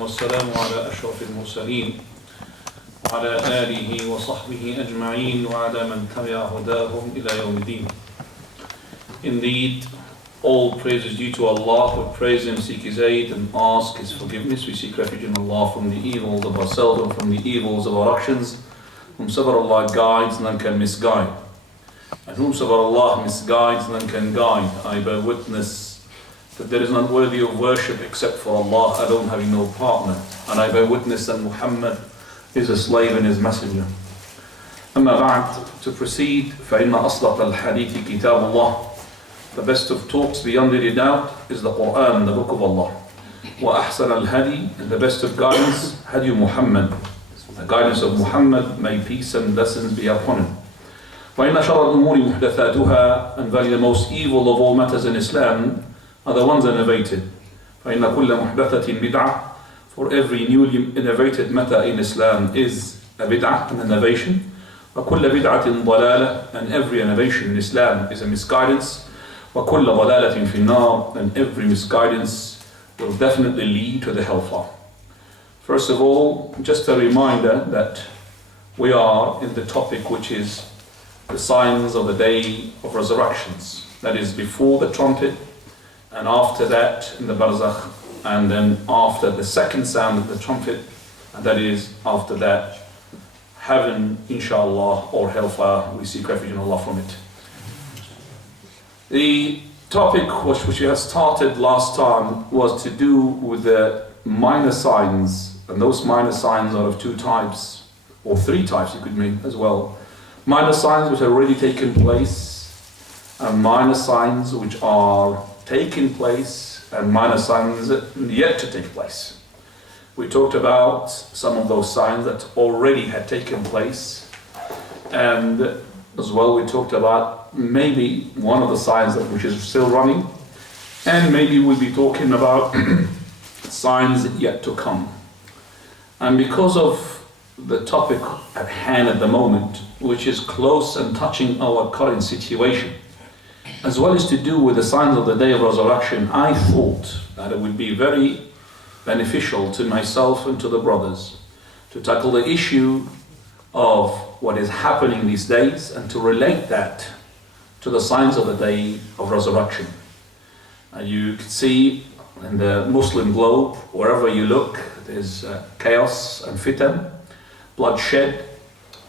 والسلام على أشرف المرسلين وعلى آله وصحبه أجمعين وعلى من تبع هداهم إلى يوم الدين. Indeed, all praise is due to Allah. We praise Him, seek His aid and ask His forgiveness. We seek refuge in Allah from the evils of ourselves and from the evils of our actions. Whomsoever Allah guides, none can misguide. And whomsoever Allah misguides, none can guide. I bear witness that there is none worthy of worship except for Allah alone, having no partner. And I bear witness that Muhammad is a slave and his messenger. أما بعد, to proceed, فإن أصدق الحديث كتاب الله. The best of talks beyond any doubt is the Quran, the book of Allah. وأحسن الهدي, and the best of guidance, هدي Muhammad, the guidance of Muhammad, may peace and blessings be upon him. وإن شر الأمور محدثاتها, and verily the most evil of all matters in Islam are the ones innovated. فإن كل محدثة بدعة, for every newly innovated matter in Islam is a bid'ah, an innovation. وكل بدعة ضلالة, and every innovation in Islam is a misguidance. وكل ضلالة في النار, and every misguidance will definitely lead to the hellfire. First of all, just a reminder that we are in the topic which is the signs of the day of resurrections. That is before the trumpet, and after that in the barzakh, and then after the second sound of the trumpet, and that is after that heaven, inshallah, or hellfire. We seek refuge in Allah from it. The topic which we had started last time was to do with the minor signs, and those minor signs are of two types, or three types you could mean as well. Minor signs which have already taken place, and minor signs which are taking place, and minor signs yet to take place. We talked about some of those signs that already had taken place, and as well we talked about maybe one of the signs which is still running, and maybe we'll be talking about signs yet to come. And because of the topic at hand at the moment, which is close and touching our current situation, as well as to do with the signs of the day of resurrection, I thought that it would be very beneficial to myself and to the brothers to tackle the issue of what is happening these days and to relate that to the signs of the day of resurrection. You can see in the Muslim globe, wherever you look, there's chaos and fitan, bloodshed.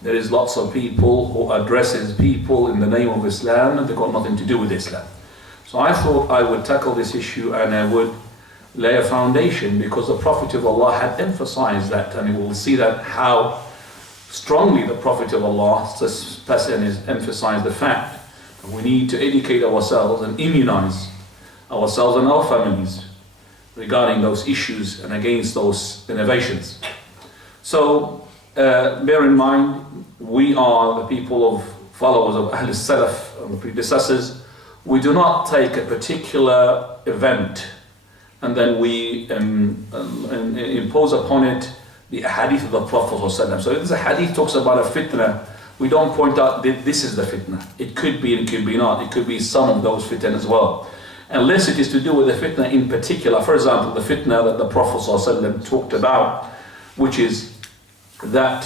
There is lots of people who addresses people in the name of Islam, and they've got nothing to do with Islam. So I thought I would tackle this issue and I would lay a foundation, because the Prophet of Allah had emphasized that, and we will see that how strongly the Prophet of Allah has emphasized the fact that we need to educate ourselves and immunize ourselves and our families regarding those issues and against those innovations. So bear in mind, we are the people of followers of Ahl Salaf and the predecessors. We do not take a particular event and then we impose upon it the hadith of the Prophet ﷺ. So if there's a hadith talks about a fitna, we don't point out that this is the fitna. It could be and it could be not. It could be some of those fitna as well. Unless it is to do with the fitna in particular. For example, the fitna that the Prophet ﷺ talked about, which is that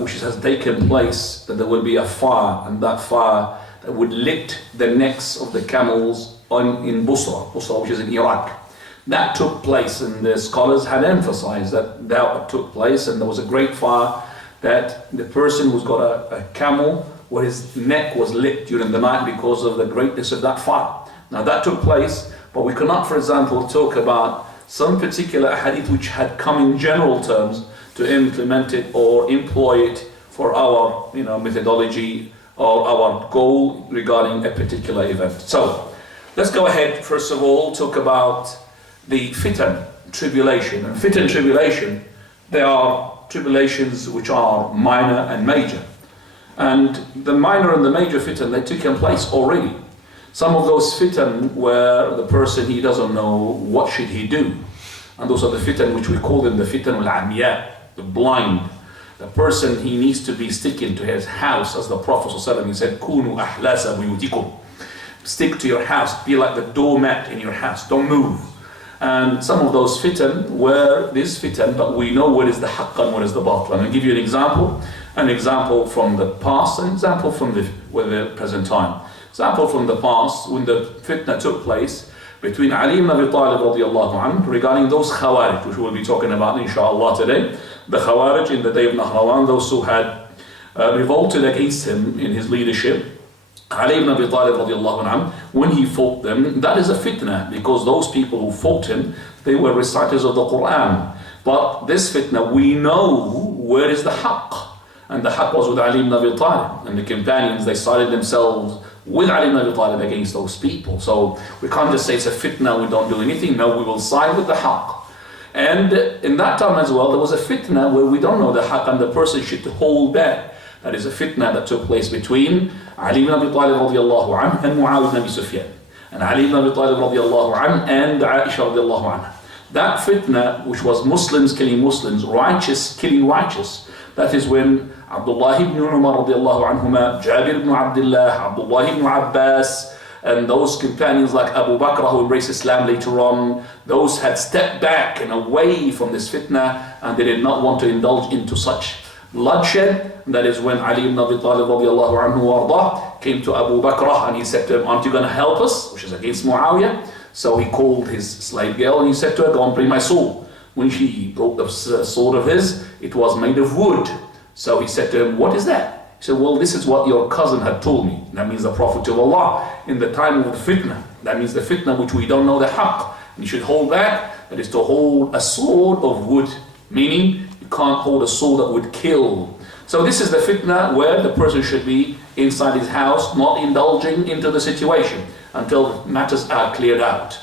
which has taken place, that there will be a fire, and that fire that would lit the necks of the camels in Busra, which is in Iraq. That took place, and the scholars had emphasized that took place, and there was a great fire that the person who's got a camel where his neck was lit during the night because of the greatness of that fire. Now that took place, but we cannot, for example, talk about some particular hadith which had come in general terms to implement it or employ it for our methodology or our goal regarding a particular event. So let's go ahead, first of all, talk about the fitan, tribulation. And fitan, tribulation, there are tribulations which are minor and major. And the minor and the major fitan, they took place already. Some of those fitan where the person, he doesn't know what should he do. And those are the fitan which we call them the fitan al-amya, the blind. The person, he needs to be sticking to his house, as the Prophet ﷺ, he said, "Kunu ahlasa buyutikum." Stick to your house, be like the doormat in your house, don't move. And some of those fitan were this fitan, but we know what is the haqq and what is the batil. I'm going to give you an example from the past, an example from the present time. Example from the past, when the fitna took place between Ali ibn Abi Talib radiallahu anhu regarding those Khawarij, which we'll be talking about inshallah today. The Khawarij in the day of Nahrawan, those who had revolted against him in his leadership. Ali ibn Abi Talib radiallahu anhu, when he fought them, that is a fitna, because those people who fought him, they were reciters of the Quran. But this fitna, we know where is the haqq. And the haqq was with Ali ibn Abi Talib. And the companions, they sided themselves with Ali ibn Abi Talib against those people. So we can't just say it's a fitna, we don't do anything. No, we will side with the haqq. And in that time as well, there was a fitna where we don't know the haqq and the person should hold back. That is a fitna that took place between Ali ibn Abi Talib radiallahu anhu and Muawiyah ibn Abi Sufyan. And Ali ibn Abi Talib radiallahu anhu and Aisha radiallahu anha. That fitna, which was Muslims killing Muslims, righteous killing righteous, that is when Abdullah ibn Umar radiallahu anhuma, Jabir ibn Abdullah, Abdullah ibn Abbas, and those companions like Abu Bakr who embraced Islam later on, those had stepped back and away from this fitna, and they did not want to indulge into such bloodshed. That is when Ali ibn Abi Talib radiallahu anhu wardah came to Abu Bakr and he said to him, aren't you going to help us? Which is against Muawiyah. So he called his slave girl and he said to her, go and bring my sword. When she brought the sword of his, it was made of wood. So he said to him, what is that? He said, well, this is what your cousin had told me. That means the Prophet of Allah in the time of the fitna. That means the fitna which we don't know the haqq. And you should hold back. That is to hold a sword of wood. Meaning, you can't hold a sword that would kill. So this is the fitna where the person should be inside his house, not indulging into the situation until matters are cleared out.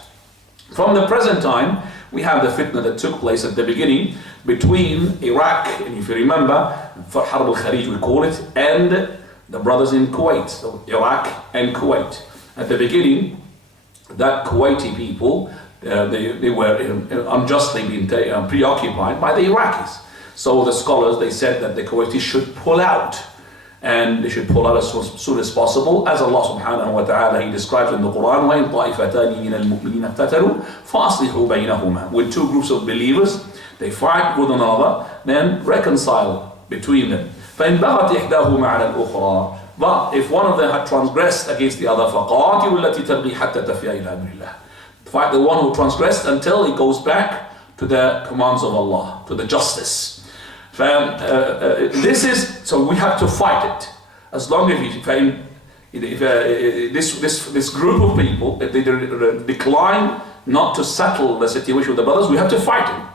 From the present time, we have the fitna that took place at the beginning between Iraq, and if you remember, for Harb al-Kharij we call it, and the brothers in Kuwait, so Iraq and Kuwait. At the beginning, that Kuwaiti people, they were unjustly being preoccupied by the Iraqis. So the scholars, they said that the Kuwaitis should pull out, and they should pull out as soon as possible, as Allah subhanahu wa ta'ala, He describes in the Quran, وَإِن طَائِفَتَانِ مِنَ الْمُؤْمِنِينَ اقْتَتَلُوا فَأَصْلِحُوا بَيْنَهُمَا. When two groups of believers, they fight with one another, then reconcile between them. فَإِن بَغَتْ إِحْدَاهُمَا عَلَى الْأُخْرَى. But if one of them had transgressed against the other, فَقَاتِلُوا الَّتِي تَبْغِي حَتَّى تَفِيَ إِلَى أَمْرِ اللَّهِ. Fight the one who transgressed until he goes back to the commands of Allah, to the justice. This is, so we have to fight it. As long as this group of people, if they decline not to settle the situation with the brothers, we have to fight it.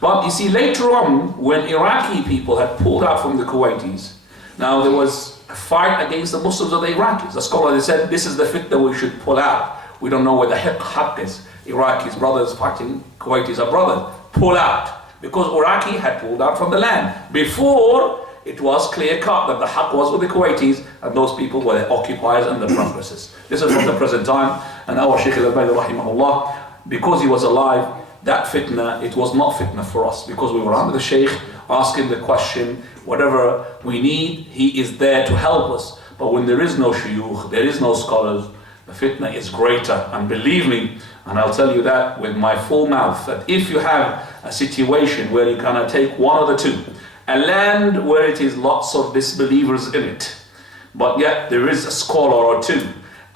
But you see, later on, when Iraqi people had pulled out from the Kuwaitis, now there was a fight against the Muslims of the Iraqis. The scholar, they said, this is the fitna we should pull out. We don't know where the haqq is. Iraqis, brothers fighting Kuwaitis are brothers. Pull out. Because Iraqi had pulled out from the land. Before, it was clear cut that the haqq was with the Kuwaitis and those people were the occupiers and the transgressors. This is from the present time. And our Shaykh al-Albani rahimahullah, because he was alive, that fitna, it was not fitna for us. Because we were under the Shaykh, asking the question, whatever we need, he is there to help us. But when there is no shuyukh, there is no scholars, the fitna is greater. And believe me, and I'll tell you that with my full mouth, that if you have a situation where you cannot take one of the two, a land where it is lots of disbelievers in it, but yet there is a scholar or two,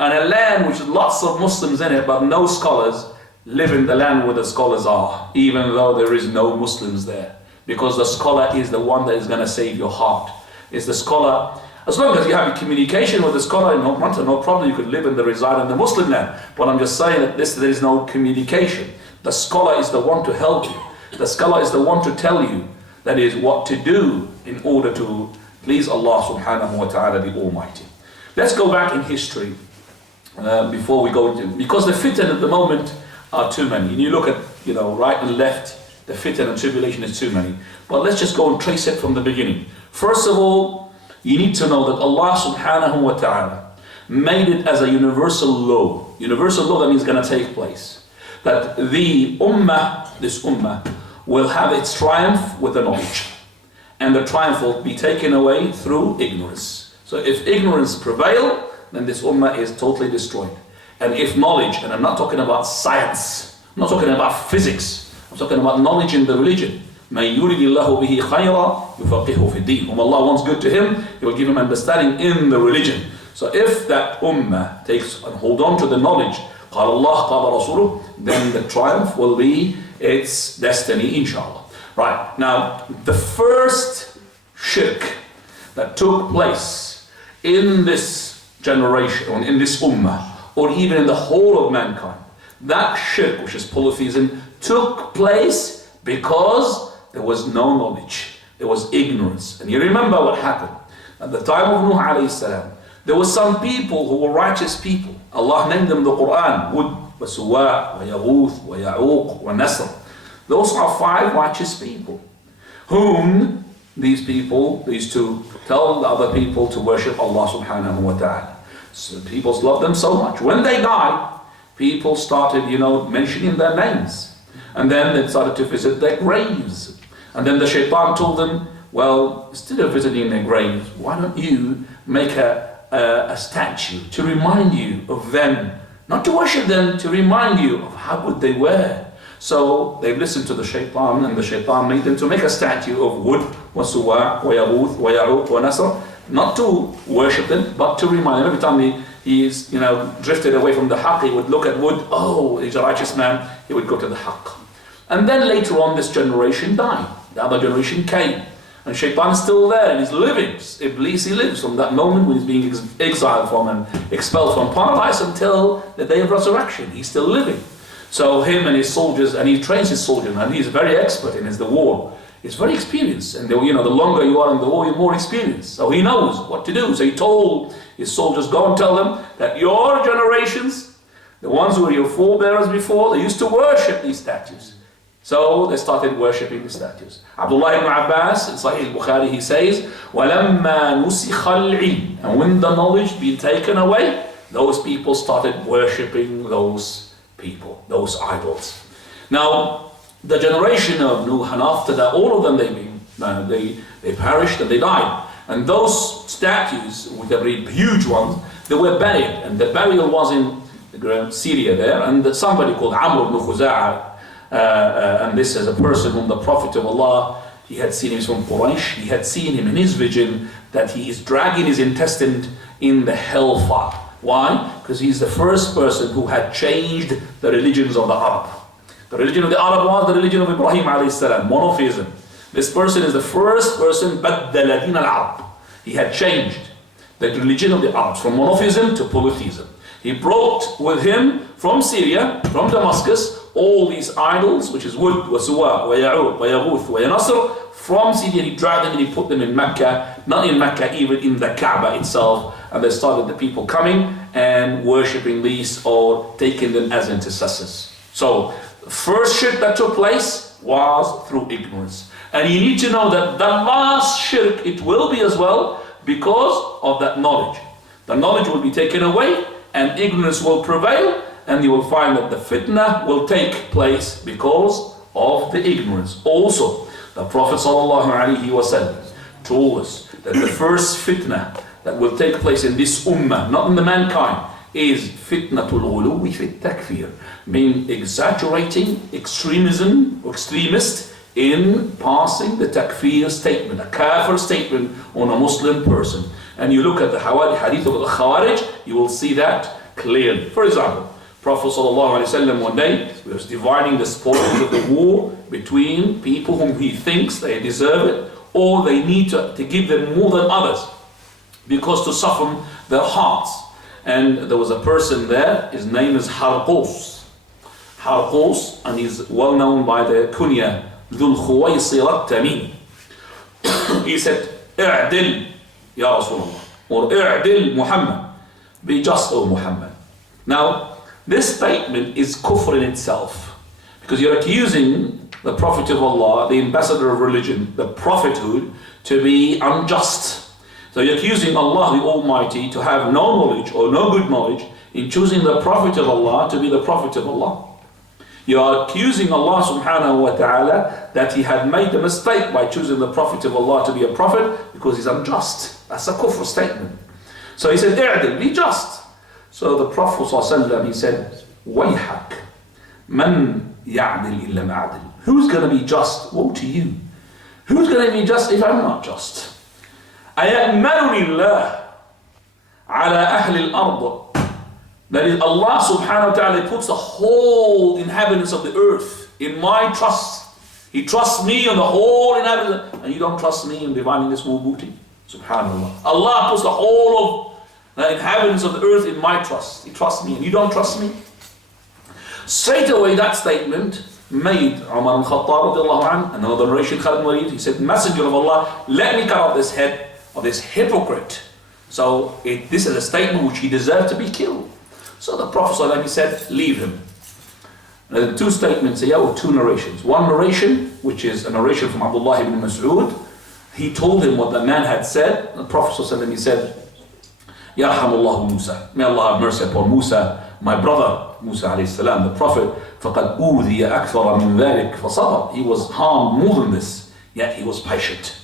and a land which is lots of Muslims in it, but no scholars, live in the land where the scholars are, even though there is no Muslims there. Because the scholar is the one that is going to save your heart. It's the scholar. As long as you have a communication with the scholar, no problem, you could live and reside in the Muslim land. But I'm just saying that there is no communication. The scholar is the one to help you. The scholar is the one to tell you, that is, what to do in order to please Allah subhanahu wa ta'ala the Almighty. Let's go back in history before we go into, because the fitan at the moment are too many. And you look at, right and left, the fitan and tribulation is too many. But let's just go and trace it from the beginning. First of all, you need to know that Allah subhanahu wa ta'ala made it as a universal law. Universal law, that means going to take place. That the ummah, this ummah, will have its triumph with the knowledge. And the triumph will be taken away through ignorance. So if ignorance prevail, then this ummah is totally destroyed. And if knowledge, and I'm not talking about science, I'm not talking about physics. I'm talking about knowledge in the religion. مَنْ يُرِدِ اللَّهُ بِهِ خَيْرًا يُفَقِّهُ فِي الدِّينِ. Whom Allah wants good to him, He will give him understanding in the religion. So if that ummah takes and hold on to the knowledge, قال الله قال رسوله, then the triumph will be its destiny, inshallah. Right, now the first shirk that took place in this generation, or in this ummah, or even in the whole of mankind, that shirk, which is polytheism, took place because there was no knowledge, there was ignorance. And you remember what happened at the time of Nuh alayhi salam. There were some people who were righteous people. Allah named them in the Quran, Hud, wa Suwa, wa Yaghuth, wa Ya'uq, wa Nasr. Those are 5 righteous people, whom these people used to tell the other people to worship Allah subhanahu wa ta'ala. So people loved them so much. When they died, people started, mentioning their names. And then they started to visit their graves. And then the shaitan told them, well, instead of visiting their graves, why don't you make a statue to remind you of them, not to worship them, to remind you of how good they were. So they listened to the shaitan, and the shaitan made them to make a statue of wood, wa Suwa, wa Yaghuth, wa Ya'uq, wa Nasr, not to worship them, but to remind them. Every time he's drifted away from the haqq, he would look at wood, oh, he's a righteous man, he would go to the haqq. And then later on, this generation died. The other generation came. And Shaitan is still there, and he's living. Iblis, he lives from that moment when he's being exiled from and expelled from paradise until the day of resurrection. He's still living. So him and his soldiers, and he trains his soldiers, and he's very expert in the war. He's very experienced, and the longer you are in the war, you're more experienced. So he knows what to do. So he told his soldiers, go and tell them that your generations, the ones who were your forebears before, they used to worship these statues. So they started worshipping the statues. Abdullah ibn Abbas, in Sahih al-Bukhari, he says, وَلَمَّا نُسِخَ الْعِلْمِ. And when the knowledge being taken away, those people started worshipping those people, those idols. Now, the generation of Nuh, and after that, all of them, they perished and they died. And those statues, the very huge ones, they were buried. And the burial was in Syria there. And somebody called Amr ibn Khuza'a, and this is a person whom the Prophet of Allah, he had seen him from Quraysh, he had seen him in his vision that he is dragging his intestine in the hellfire. Why? Because he's the first person who had changed the religions of the Arab. The religion of the Arab was the religion of Ibrahim alayhi salam, monotheism. This person is the first person, بَدَّلَ دِينَ الْعَرَبِ. He had changed the religion of the Arabs from monotheism to polytheism. He brought with him from Syria, from Damascus, all these idols, which is wood, wa Suwa, wa Ya'uq, wa Yaghuth, wa Nasr, from Syria. He dragged them and he put them in Mecca, not in Mecca, even in the Kaaba itself. And they started the people coming and worshipping these or taking them as intercessors. So, the first shirk that took place was through ignorance. And you need to know that the last shirk, it will be as well because of that knowledge. The knowledge will be taken away and ignorance will prevail, and you will find that the fitna will take place because of the ignorance. Also, the Prophet ﷺ told us that the first fitna that will take place in this ummah, not in the mankind, is fitnatul ghuluwi fi takfir, meaning exaggerating extremism or extremist in passing the takfir statement, a kafir statement on a Muslim person. And you look at the hadith of the Khawarij, you will see that clearly. For example, Prophet ﷺ one day was dividing the spoils of the war between people whom he thinks they deserve it, or they need to give them more than others, because to soften their hearts. And there was a person there, his name is Harqus, and he's well known by the kunya Dhul Khuwaysira Tamimi. He said, "I'dil, Ya Rasulullah," or "I'dil Muhammad," be just, O Muhammad. Now, this statement is kufr in itself, because you're accusing the Prophet of Allah, the ambassador of religion, the prophethood, to be unjust. So you're accusing Allah the Almighty to have no knowledge or no good knowledge in choosing the Prophet of Allah to be the Prophet of Allah. You are accusing Allah subhanahu wa ta'ala that he had made a mistake by choosing the Prophet of Allah to be a prophet because he's unjust. That's a kufr statement. So he said, "I'dil, be just." So the Prophet ﷺ, he said, "Wayhak, man يعدل إلا ما عدل. Who's going to be just? Woe to you. Who's going to be just if I'm not just? أَيَأْمَنُنِ اللَّهِ عَلَى أَهْلِ الْأَرْضِ. That is, Allah subhanahu wa ta'ala puts the whole inhabitants of the earth in my trust. He trusts me and the whole inhabitants, and you don't trust me in dividing this small booty? Subhanallah. Allah puts the whole of the inhabitants of the earth in my trust. He trusts me and you don't trust me? Straight away that statement made Umar al-Khattab, another narration, Khalid ibn Walid, he said, Messenger of Allah, let me cut off this head of this hypocrite. So this is a statement which he deserved to be killed. So the Prophet ﷺ said, leave him. And two statements here, or two narrations. One narration, which is a narration from Abdullah ibn Mas'ud, he told him what the man had said. The Prophet ﷺ, he said, Yarhamullahu Musa. May Allah have mercy upon Musa, my brother, Musa alayhi salam, the Prophet. فَقَدْ أُوذِيَ أَكْثَرَ مِنْ ذَلِكَ فَصَبَرَ. He was harmed more than this, yet he was patient.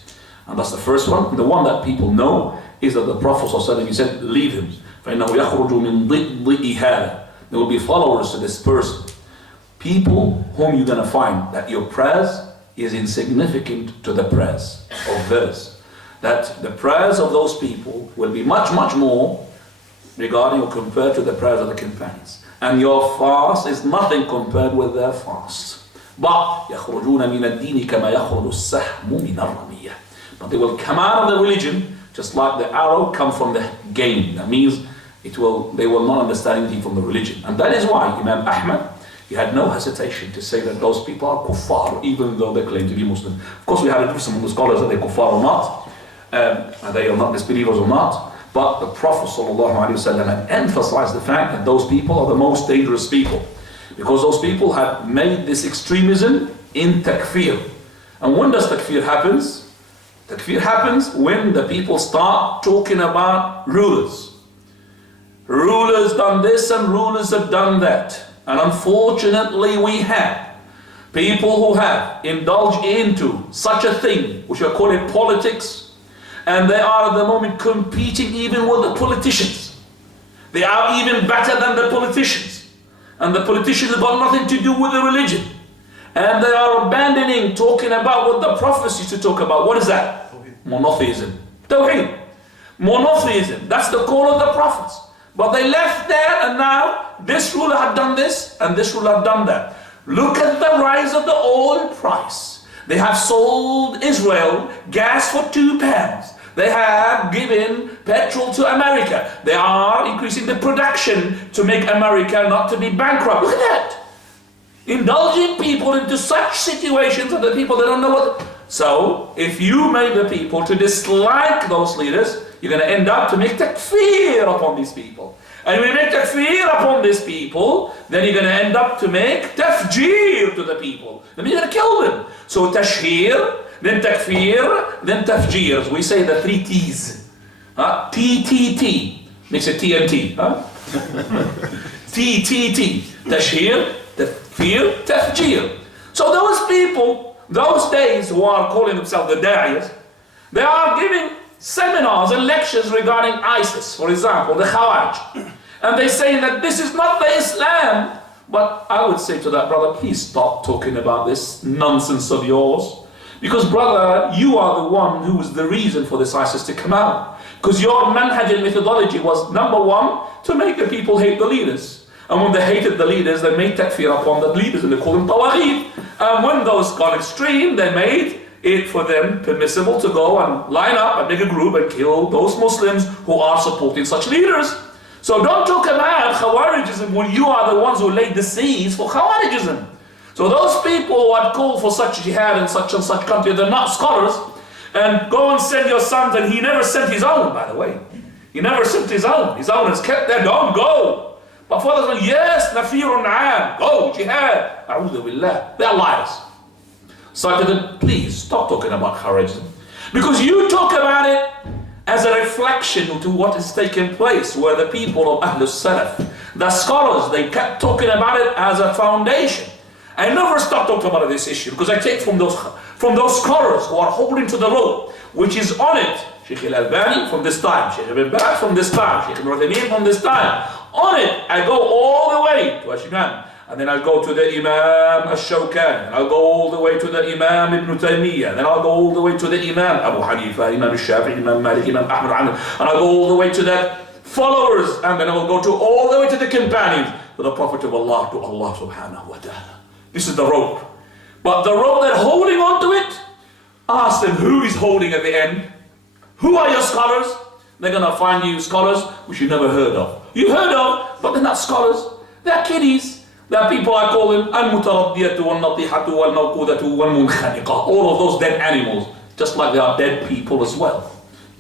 And that's the first one. The one that people know is that the Prophet ﷺ, he said, leave him. فَإِنَّهُ يَخْرُجُ مِنْ ضِئِّ هَذَا. There will be followers to this person. People whom you're going to find that your prayers is insignificant to the prayers of theirs. That the prayers of those people will be much, much more regarding or compared to the prayers of the companions. And your fast is nothing compared with their fast. But يَخْرُجُونَ مِنَ الدِّينِ كَمَا يَخْرُجُ السَّهْمُ مِنَ الرَّمِيَّةِ. But they will come out of the religion just like the arrow come from the game. That means they will not understand anything from the religion. And that is why Imam Ahmad, he had no hesitation to say that those people are kuffar, even though they claim to be Muslim. Of course, we had a difference among the scholars that they're kuffar or not, and they are not disbelievers or not. But the Prophet ﷺ had emphasized the fact that those people are the most dangerous people, because those people have made this extremism in takfir. And when does takfir happens? Takfir happens when the people start talking about rulers. Rulers done this and rulers have done that. And unfortunately we have people who have indulged into such a thing, which are calling politics, and they are at the moment competing even with the politicians. They are even better than the politicians. And the politicians have got nothing to do with the religion. And they are abandoning talking about what the prophets used to talk about. What is that? Monotheism. Tawheed. Monotheism. That's the call of the prophets. But they left there, and now this ruler had done this and this ruler had done that. Look at the rise of the oil price. They have sold Israel gas for £2. They have given petrol to America. They are increasing the production to make America not to be bankrupt. Look at that. Indulging people into such situations that the people, they don't know what. So, if you make the people to dislike those leaders, you're going to end up to make takfir upon these people. And when you make takfir upon these people, then you're going to end up to make tafjir to the people. Then you're going to kill them. So tashhir, then takfir, then tafjir. We say the 3 T's. T. Makes it TNT. T. Tashhir, takfir, tafjir. So those people, those days who are calling themselves the da'iyas, they are giving seminars and lectures regarding ISIS, for example, the Khawarij. And they say that this is not the Islam. But I would say to that brother, please stop talking about this nonsense of yours. Because brother, you are the one who was the reason for this ISIS to come out. Because your manhaj and methodology was, number one, to make the people hate the leaders. And when they hated the leaders, they made takfir upon the leaders and they called them tawaghit. And when those got extreme, they made it for them permissible to go and line up and make a group and kill those Muslims who are supporting such leaders. So don't talk about Khawarijism when you are the ones who laid the seeds for Khawarijism. So those people who had called for such jihad in such and such country, they're not scholars. And go and send your sons, and he never sent his own, by the way. He never sent his own. His own is kept there, don't go. But fathers say, yes, nafirun am, go, jihad. A'udhu billah. They are liars. So I said, please stop talking about Khawarijism. Because you talk about it as a reflection to what is taking place, where the people of Ahlus Salaf, the scholars, they kept talking about it as a foundation. I never stopped talking about this issue, because I take from those scholars who are holding to the rope, which is on it. Sheikh Al-Albani from this time, Sheikh Ibn Baz from this time, Sheikh Ibn Uthaymeen from this time. On it, I go all the way to Imam and then I'll go to the Imam al-Shawkani, and I'll go all the way to the Imam Ibn Taymiyyah, then I'll go all the way to the Imam Abu Hanifa, Imam al-Shafi'i, Imam Malik, Imam Ahmad, and I'll go all the way to the followers, and then I will go to all the way to the companions, to the Prophet of Allah, to Allah subhanahu wa ta'ala. This is the rope. But the rope that holding on to it, ask them who is holding at the end. Who are your scholars? They're going to find you scholars which you've never heard of. You've heard of, but they're not scholars. They're kiddies. They're people, I call them al-mutaraddiyatu wal-natihatu wal-mawqudatu wal-munkhaniqa. All of those dead animals, just like they are dead people as well.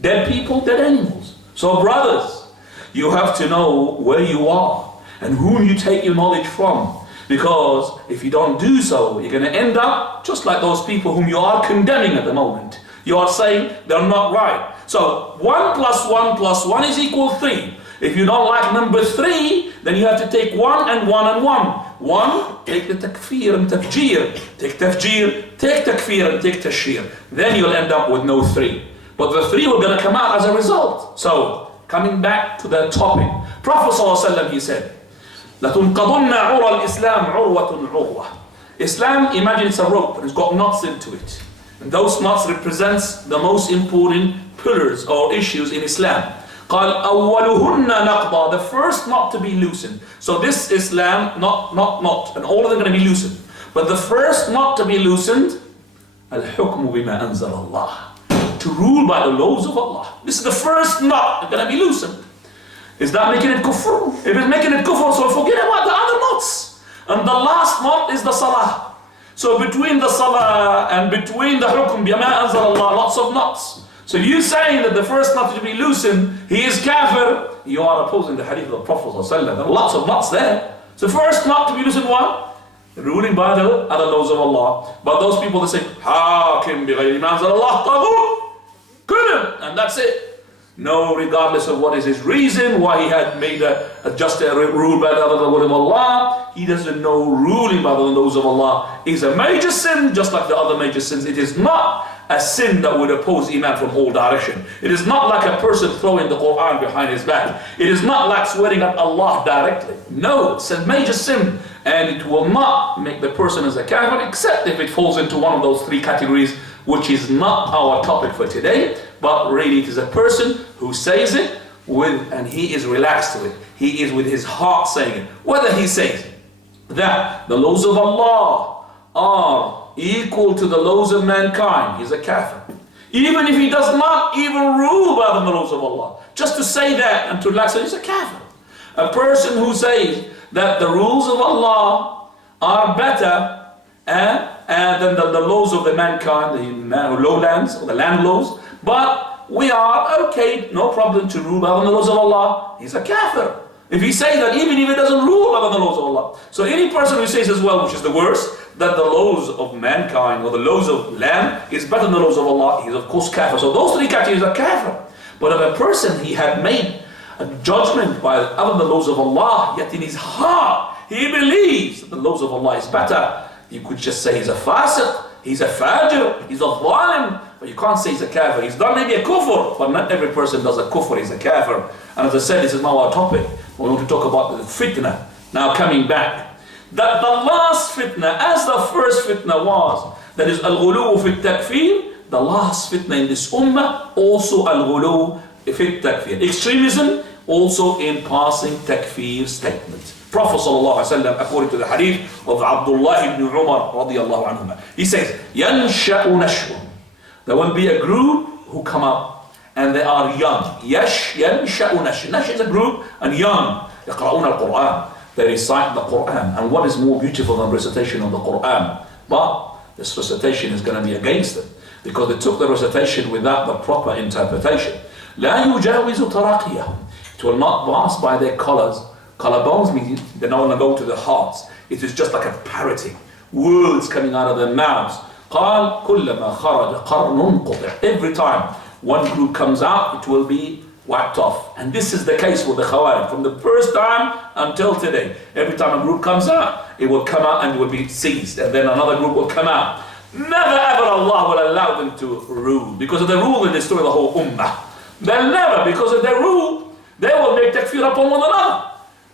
Dead people, dead animals. So brothers, you have to know where you are and whom you take your knowledge from. Because if you don't do so, you're going to end up just like those people whom you are condemning at the moment. You are saying they're not right. So 1 plus 1 plus 1 is equal 3. If you don't like number 3, then you have to take 1 and 1 and 1. 1, take the takfir and tafjir. Take tafjir, take takfir and take tashhir. Then you'll end up with no 3. But the 3 were going to come out as a result. So, coming back to the topic. Prophet ﷺ, he said, لَتُنْقَضُنَّ عُرَى الْإِسْلَامِ عُرْوَةٌ عُرْوَةٌ. Islam, imagine it's a rope and it's got knots into it. And those knots represents the most important pillars or issues in Islam. قال أولهن نقضى, the first knot to be loosened. So this Islam, not, and all of them are going to be loosened. But the first knot to be loosened, الحكم بما أنزل الله, to rule by the laws of Allah. This is the first knot that's going to be loosened. Is that making it kufr? If it's making it kufr, so forget about the other knots. And the last knot is the salah. So between the salah and between the hukm bima anzal Allah, lots of knots. So you saying that the first knot to be loosened, he is kafir, you are opposing the hadith of the Prophet ﷺ. There are lots of knots there. So first knot to be loosened, what? Ruling by the other laws of Allah. But those people that say, Hakim bighayri ma anzal Allah, taghut, couldn't, and that's it. No, regardless of what is his reason, why he had made just a rule by the other word of Allah, he doesn't know ruling by the laws of Allah is a major sin, just like the other major sins. It is not a sin that would oppose Iman from all direction. It is not like a person throwing the Quran behind his back. It is not like swearing at Allah directly. No, it's a major sin, and it will not make the person as a kafir, except if it falls into one of those 3 categories, which is not our topic for today. But really it is a person who says it with, and he is relaxed to it. He is with his heart saying it. Whether he says that the laws of Allah are equal to the laws of mankind, he's a kafir. Even if he does not even rule by the laws of Allah. Just to say that and to relax it, he's a kafir. A person who says that the rules of Allah are better than the laws of the mankind, the lowlands, or the land laws, but we are okay, no problem to rule by the laws of Allah. He's a kafir. If he says that, even if he doesn't rule by the laws of Allah. So any person who says as well, which is the worst, that the laws of mankind or the laws of land is better than the laws of Allah, he's of course kafir. So those 3 categories are kafir. But if a person, he had made a judgment by other than the laws of Allah, yet in his heart, he believes that the laws of Allah is better, you could just say he's a fasiq, he's a fajr, he's a zalim. But you can't say he's a kafir. He's done maybe a kufr, but not every person does a kufr, he's a kafir. And as I said, this is not our topic. We want to talk about the fitna. Now coming back. That the last fitna, as the first fitna was, that is al-ghulu fi takfir, the last fitna in this ummah, also al-ghulu fi takfir. Extremism, also in passing takfir statements. Prophet ﷺ, according to the hadith of Abdullah ibn Umar radiyallahu anhuma, he says, يَنْشَأُ نَشْوٌ. There will be a group who come up and they are young. يَنْشَأُ نَشْوٌ. Nash is a group and young. يَقْرَؤُونَ الْقُرْآنِ. They recite the Quran. And what is more beautiful than recitation of the Quran? But this recitation is going to be against them, because they took the recitation without the proper interpretation. لَا يُجَاوِزُ تَرَقِيَهُمْ. It will not pass by their collars. Collarbones means they don't want to go to the hearts. It is just like a parroting. Words coming out of their mouths. قال كلما خرج قرن قطع. Every time one group comes out, it will be wiped off. And this is the case with the Khawarij from the first time until today. Every time a group comes out, it will come out and it will be seized. And then another group will come out. Never ever Allah will allow them to rule. Because of the rule, they destroy the whole ummah. They'll never, because of their rule, they will make takfir upon one another.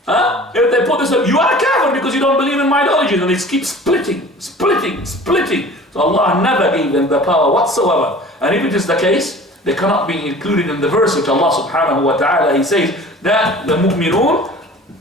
Huh? If they put this up, you are a kafir because you don't believe in my ideology. And it keeps splitting. So Allah never gave them the power whatsoever. And if it is the case, they cannot be included in the verse which Allah subhanahu wa ta'ala, He says that the mu'minun,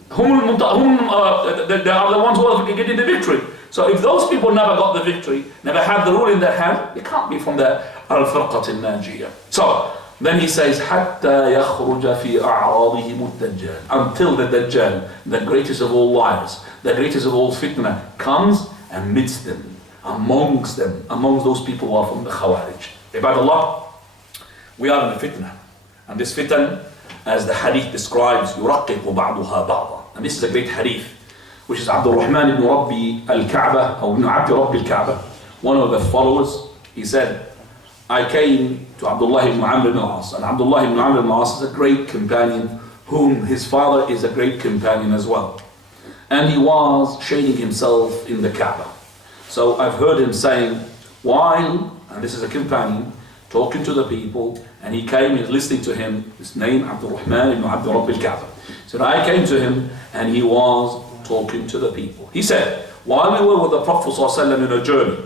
they are the ones who are getting the victory. So if those people never got the victory, never had the rule in their hand, they can't be from the al-firqat al-najiyah. So then he says, حَتَّى يَخْرُجَ فِي أَعْرَاضِهِمُ الدَّجَّالِ, until the Dajjal, the greatest of all liars, the greatest of all fitna, comes amidst them, amongst those people who are from the Khawarij. Ibadallah, we are in a fitna. And this fitna, as the hadith describes, يُرَقِّقُ بَعْضُهَا بَعْضًا. And this is a great hadith, which is Abdul Rahman ibn Rabbi al-Ka'bah, or ibn Abdi Rabbi al-Ka'bah, one of the followers. He said, I came to Abdullah ibn Amr ibn al-As, and Abdullah ibn Amr ibn al-As is a great companion, whom his father is a great companion as well. And he was shading himself in the Kaaba. So I've heard him saying, while, and this is a companion, talking to the people, and he came, he's listening to him, his name, Abdul Rahman ibn Abdi Rabbi al-Ka'bah. So I came to him, and he was talking to the people. He said, while we were with the Prophet ﷺ in a journey,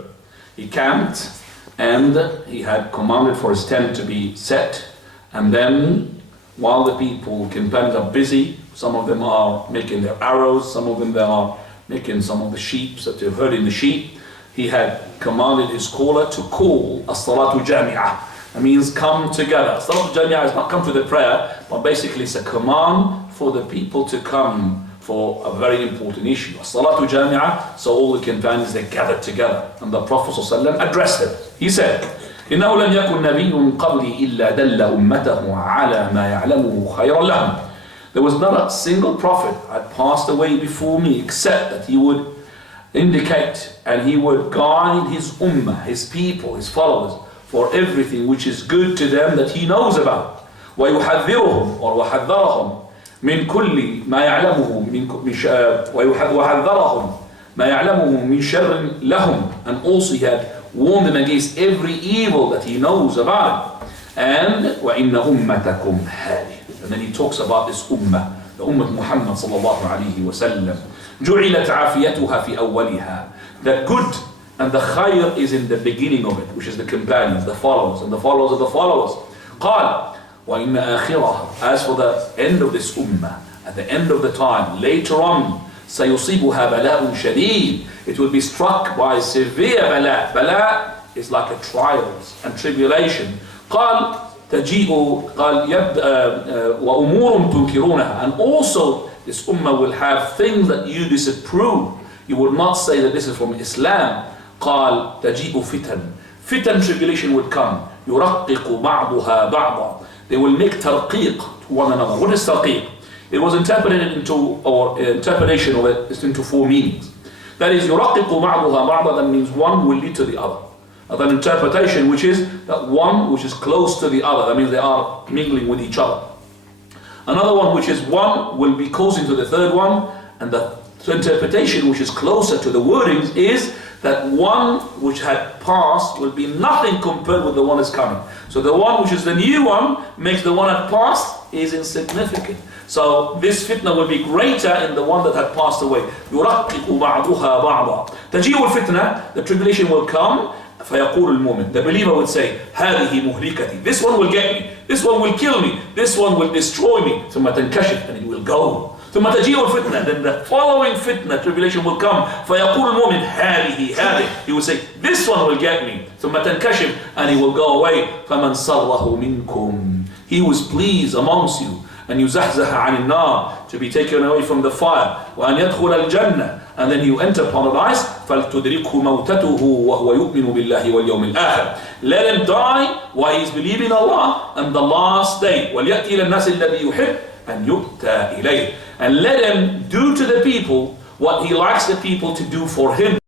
he camped, and he had commanded for his tent to be set, and then while the people, companions, are busy, some of them are making their arrows, some of them they are making some of the sheep that they're herding the sheep, he had commanded his caller to call as-salatu jami'ah. That means come together. As-salatu jami'ah is not come to the prayer, but basically it's a command for the people to come for a very important issue. As-salatu jami'ah, so all the companions, they gathered together. And the Prophet ﷺ addressed them. He said, إِنَّهُ لَمْ يَكُنْ نَبِيٌّ قَبْلِي إِلَّا دَلَّ أُمَّتَهُ عَلَى مَا يَعْلَمُهُ خَيْرًا لَهُمْ. There was not a single prophet had passed away before me except that he would indicate and he would guide his ummah, his people, his followers, for everything which is good to them that he knows about. وَيُحَذِّرُهُمْ or وَحَذَّرَهُمْ من كل ما يعلمه ويحذرهم ما يعلمه من شر لهم, and also he had warned them against every evil that he knows about it. And وَإِنَّ أُمَّتَكُمْ هَذِهِ, and then he talks about this ummah, the ummah of Muhammad sallallahu alayhi wa sallam. جُعِلَتْ عَافِيَتُهَا فِي أَوَّلِهَا, the good and the khayr is in the beginning of it, which is the companions, the followers, and the followers of the followers. قال وَإِنَّ آخِرَهَا, as for the end of this ummah, at the end of the time, later on, سَيُصِيبُهَا بَلَاءٌ شَدِيدٌ, it will be struck by severe bala. Bala is like a trials and tribulation. قال تجيء قال وأمور تنكرونها, and also this ummah will have things that you disapprove. You will not say that this is from Islam. قال تجيء fitan, tribulation would come. يُرَقِّقُ بَعْضُهَا بَعْضًا, they will make tarqiq to one another. What is tarqiq? It was interpreted into, or interpretation of it is into four meanings. That is, يُرَقِّقُ بَعْضُهَا بَعْضًا, that means one will lead to the other. Another interpretation, which is that one which is close to the other, that means they are mingling with each other. Another one which is one will be causing to the third one, and the interpretation which is closer to the wordings is that one which had passed will be nothing compared with the one that's coming. So the one which is the new one makes the one that passed is insignificant. So this fitna will be greater in the one that had passed away. يُرَقِّقُ بَعْضُهَا بَعْضًا, تَجِيءُ الْفِتْنَةِ, the tribulation will come. فَيَقُولُ الْمُؤْمِنُ, the believer would say, هَذِهِ مُهْلِكَتِي, this one will get me, this one will kill me, this one will destroy me. ثُمَّ تَنْكَشِفْ, and it will go. ثُمَّ تَجِيءُ الْفِتْنَةِ, then the following fitna, tribulation will come. فَيَقُولُ الْمُؤْمِنُ هَذِهِ, he will say, this one will get me. ثُمَّ تَنْكَشِفْ, and he will go away. فَمَنْ صَرَّهُ مِنْكُمْ, he was pleased amongst you, and يُزَحْزَحَ عَنِ النَّارِ, to be taken away from the fire. وَأَنْ يَدْخُلَ الْجَنَّةِ, and then you enter paradise. فَلْتُدْرِكْهُ مَوْتَتُهُ وَهُوَ يُؤْمِنُ بِاللَّهِ وَالْيَوْمِ الْآخِرِ, let him die while he is believing Allah and the last day. وَلْيَأْتِ إِلَى النَّاسِ الَّذِي يُحِبُّ أَنْ يُؤْتَى إِلَيْهِ, and let him do to the people what he likes the people to do for him.